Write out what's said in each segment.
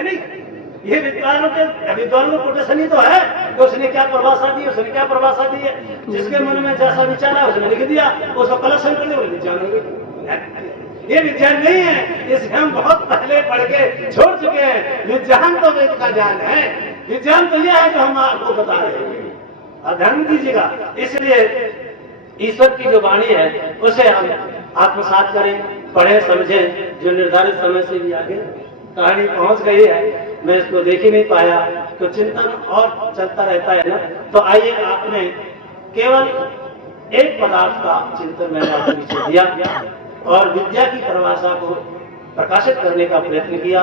है नहीं। ये विद्वानों को प्रोटेक्शन ही तो है कि उसने क्या परिभाषा दी, उसने क्या परिभाषा दी है, जिसके मन में जैसा विचार है उसने लिख दिया, उसको कलेक्शन कर दिया, विज्ञान हो गई। ये विज्ञान नहीं है, इसे हम बहुत पहले पढ़ के छोड़ चुके हैं। विज्ञान तो वेद का ज्ञान है, विज्ञान तो यह है जो हम आपको बता रहे हैं। अध्ययन कीजिएगा। इसलिए ईश्वर की जो वाणी है उसे हम आत्मसात करें, पढ़े समझें। जो निर्धारित समय से भी आगे कहानी पहुंच गई है, मैं इसको देख ही नहीं पाया, तो चिंतन और चलता रहता है ना। तो आइए, आपने केवल एक पदार्थ का चिंतन मैंने आपके पीछे दिया और विद्या की परिभाषा को प्रकाशित करने का प्रयत्न किया।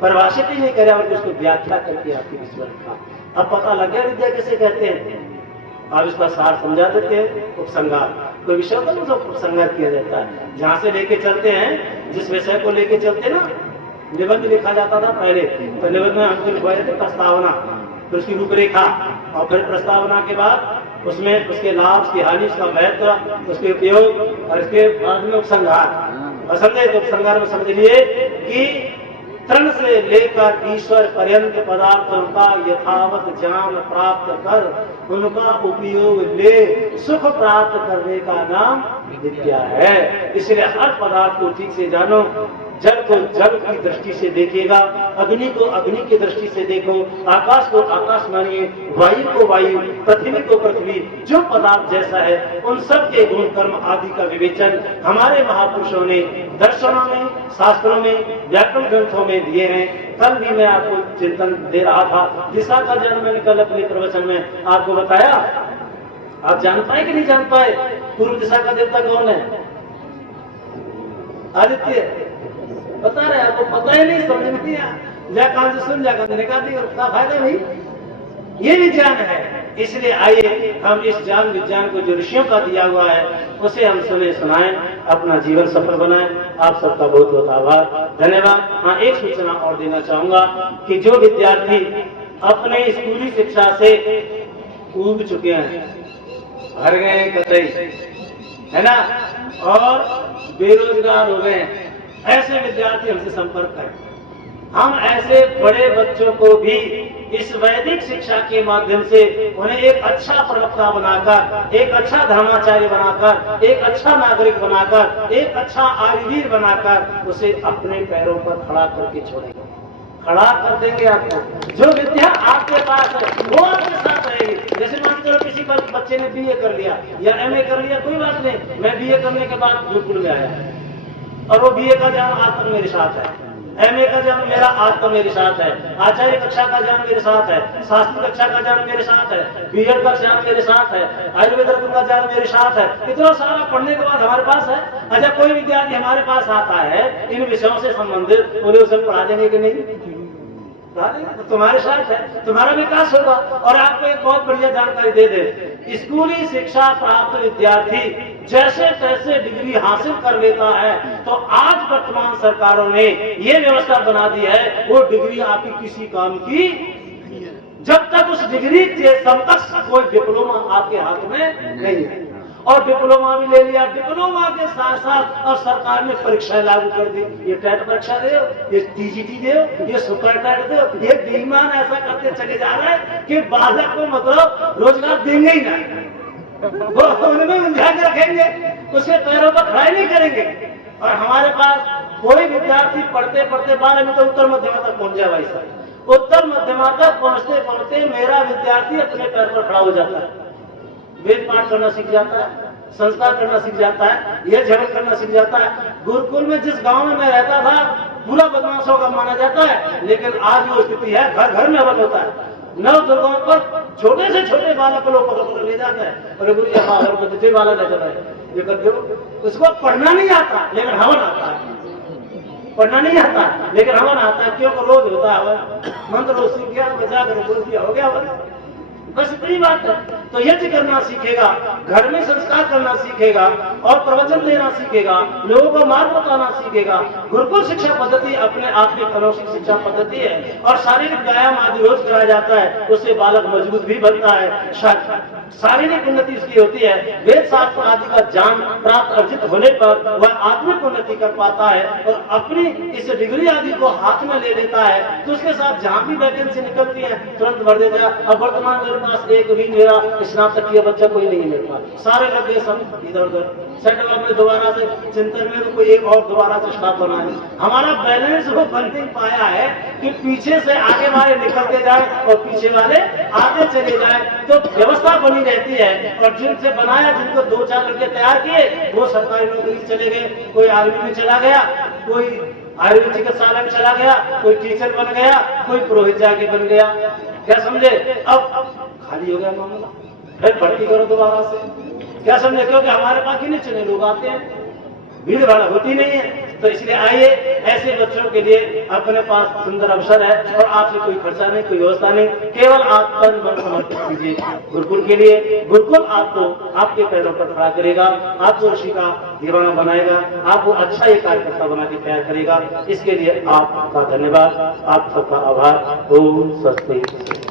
परिभाषित ही नहीं करे और उसको व्याख्या करके आपके बीच में रखा। अब पता लग गया विद्या किसे कहते हैं। आप इसका सार समझा देते हैं। उपसंहार, कोई विषय होता है तो उपसंहार किया जाता है। जहां से लेके चलते हैं, जिस विषय को लेके चलते ना, निबंध लिखा जाता था पहले, तो निबंध में हमको लिखवाया था प्रस्तावना, फिर उसकी रूपरेखा, और फिर प्रस्तावना के बाद उसमें उसके लाभ, उसकी हानि, उसका महत्व, उसके उपयोग, और इसके बाद में उपसंहार। समझे तो उपसंहार में समझ लिए कि तृण से लेकर ईश्वर पर्यंत पदार्थों का यथावत ज्ञान प्राप्त कर उनका उपयोग ले सुख प्राप्त करने का नाम विद्या है। इसलिए हर पदार्थ को ठीक से जानो। जल को जल की दृष्टि से देखिएगा, अग्नि को अग्नि की दृष्टि से देखो, आकाश को आकाश मानिए, वायु को वायु, पृथ्वी को पृथ्वी। जो पदार्थ जैसा है उन सब के गुण कर्म आदि का विवेचन हमारे महापुरुषों ने दर्शनों में, शास्त्रों में, व्याकरण ग्रंथों में दिए हैं। कल भी मैं आपको चिंतन दे रहा था। दिशा का जन्म मैंने कल अपने प्रवचन में आपको बताया। आप जान पाए कि नहीं जान पाए? पूर्व दिशा का देवता कौन है? आदित्य। बता रहे आपको पता ही नहीं, समझ नहीं आया। जा कान से सुन, जा कान से निकाल दी, उसका फायदा नहीं। ये विज्ञान है। इसलिए आइए हम इस ज्ञान विज्ञान को जो ऋषियों का दिया हुआ है उसे हम सुने सुनाएं, अपना जीवन सफल बनाएं। आप सबका बहुत बहुत आभार, धन्यवाद। हाँ, एक सूचना और देना चाहूंगा कि जो विद्यार्थी अपने स्कूली शिक्षा से ऊब चुके हैं, भर गए कतई, है ना, और बेरोजगार हो गए, ऐसे विद्यार्थी हमसे संपर्क करें। हम ऐसे बड़े बच्चों को भी इस वैदिक शिक्षा के माध्यम से उन्हें एक अच्छा प्रवक्ता बनाकर, एक अच्छा धर्माचार्य बनाकर, एक अच्छा नागरिक बनाकर, एक अच्छा आर्यवीर बनाकर उसे अपने पैरों पर खड़ा करके छोड़ेंगे, खड़ा कर देंगे। आपको जो विद्या आपके पास है वो आपके साथ रहेगी। जैसे मान लो किसी बच्चे ने बीए कर लिया या एमए कर लिया, कोई बात नहीं। मैं बीए करने के बाद गुरुकुल में आया और वो बीए का ज्ञान आज तक मेरे साथ है, एमए का ज्ञान मेरा आज तक मेरे साथ है, आचार्य कक्षा का ज्ञान मेरे साथ है, शास्त्री कक्षा का ज्ञान मेरे साथ है, बीएड का ज्ञान मेरे साथ है, आयुर्वेद का ज्ञान मेरे साथ है। इतना सारा पढ़ने के बाद हमारे पास है। अच्छा, कोई विद्यार्थी हमारे पास आता है इन विषयों से संबंधित, बोले उसे पढ़ा देंगे कि नहीं? तो तुम्हारे साथ है, तुम्हारा विकास होगा। और आपको एक बहुत बढ़िया जानकारी दे दे, स्कूली शिक्षा प्राप्त विद्यार्थी जैसे तैसे डिग्री हासिल कर लेता है, तो आज वर्तमान सरकारों ने ये व्यवस्था बना दी है, वो डिग्री आपकी किसी काम की जब तक उस डिग्री के समकक्ष कोई डिप्लोमा आपके हाथ में नहीं है। और डिप्लोमा भी ले लिया, डिप्लोमा के साथ साथ और सरकार ने परीक्षाएं लागू कर दी। ये टेट परीक्षा दे, ये टीजीटी दे, ये सुपर टेट दे। ये बेईमान ऐसा करते चले जा रहे हैं कि बालक को मतलब रोजगार देंगे ही ना, वो उनमें उलझा के रखेंगे, उसके पैरों पर खड़ा नहीं करेंगे। और हमारे पास कोई विद्यार्थी पढ़ते पढ़ते 12 में तो उत्तर मध्यमा तक पहुंच जाए। भाई साहब, उत्तर मध्यमा तक पहुंचते पहुंचते मेरा विद्यार्थी अपने पैर पर खड़ा हो जाता है, वेद पाठ करना सीख जाता है, संस्कार करना सीख जाता है, यह झगड़ करना सीख जाता है। गुरुकुल में जिस गांव में मैं रहता था पूरा बदमाशों का माना जाता है, लेकिन आज वो स्थिति है, घर घर में हवन होता है। नव दुर्गाओं पर छोटे से छोटे बालक को लोग पकड़ ले जाते हैं, और गुरु जी हाँ तुझे बालक है, ये कर दो। उसको पढ़ना नहीं आता लेकिन हवन आता है, पढ़ना नहीं आता लेकिन हवन आता है। क्यों? रोज होता है मंत्र, रोज सीख गया, बचा कर बोल दिया, हो गया हवन। बस इतनी बात है। तो यज्ञ करना सीखेगा, घर में संस्कार करना सीखेगा, और प्रवचन देना सीखेगा, लोगों को मार्ग बताना सीखेगा। गुरुकुल शिक्षा पद्धति अपने आप में अनौखी शिक्षा पद्धति है, और शारीरिक व्यायाम आदि रोज कराया जाता है, उससे बालक मजबूत भी बनता है। शारीरिक उन्नति उसकी होती है। वेद शास्त्र आदि का ज्ञान प्राप्त अर्जित होने पर वह आत्मिक उन्नति कर पाता है और अपनी इस डिग्री आदि को हाथ में ले लेता है, तो उसके साथ जहां भी वैकेंसी निकलती है तुरंत भर देता है। अब वर्तमान मेरे पास एक भी मेरा स्नातकीय बच्चा कोई नहीं है मेरे पास, सारे लग गए सब इधर उधर सेटअप में दोबारा से चिंतन में, तो कोई एक और दोबारा से स्टाफ बना है। हमारा बैलेंस वो बन नहीं पाया है कि पीछे से आगे वाले निकलते जाए और पीछे वाले आगे चले जाए, तो व्यवस्था बनी रहती है। और जिनसे बनाया, जिनको 2-4 लड़के तैयार किए, वो सरकारी नौकरी चले गए, कोई आर्मी में चला गया, कोई आयुर्वेद चिकित्सालय में चला गया, कोई टीचर बन गया, कोई पुरोहित जाके बन गया। क्या समझे? अब खाली हो गया मामला, फिर भर्ती करो दोबारा से। क्या समझे? क्योंकि हमारे पास ही नहीं चुने लोग आते हैं, भीड़ भाड़ होती नहीं है। तो इसलिए आइए, ऐसे बच्चों के लिए अपने पास सुंदर अवसर है और आपसे कोई खर्चा नहीं, कोई व्यवस्था नहीं, केवल आप तन मन समर्पित कीजिए गुरुकुल के लिए। गुरुकुल आपको आपके पैरों पर खड़ा करेगा, आपको ऋषि का दीवाना बनाएगा, आपको अच्छा ये कार्यकर्ता बना के तैयार करेगा। इसके लिए आपका धन्यवाद, आप सबका आभार। ओम स्वस्ति।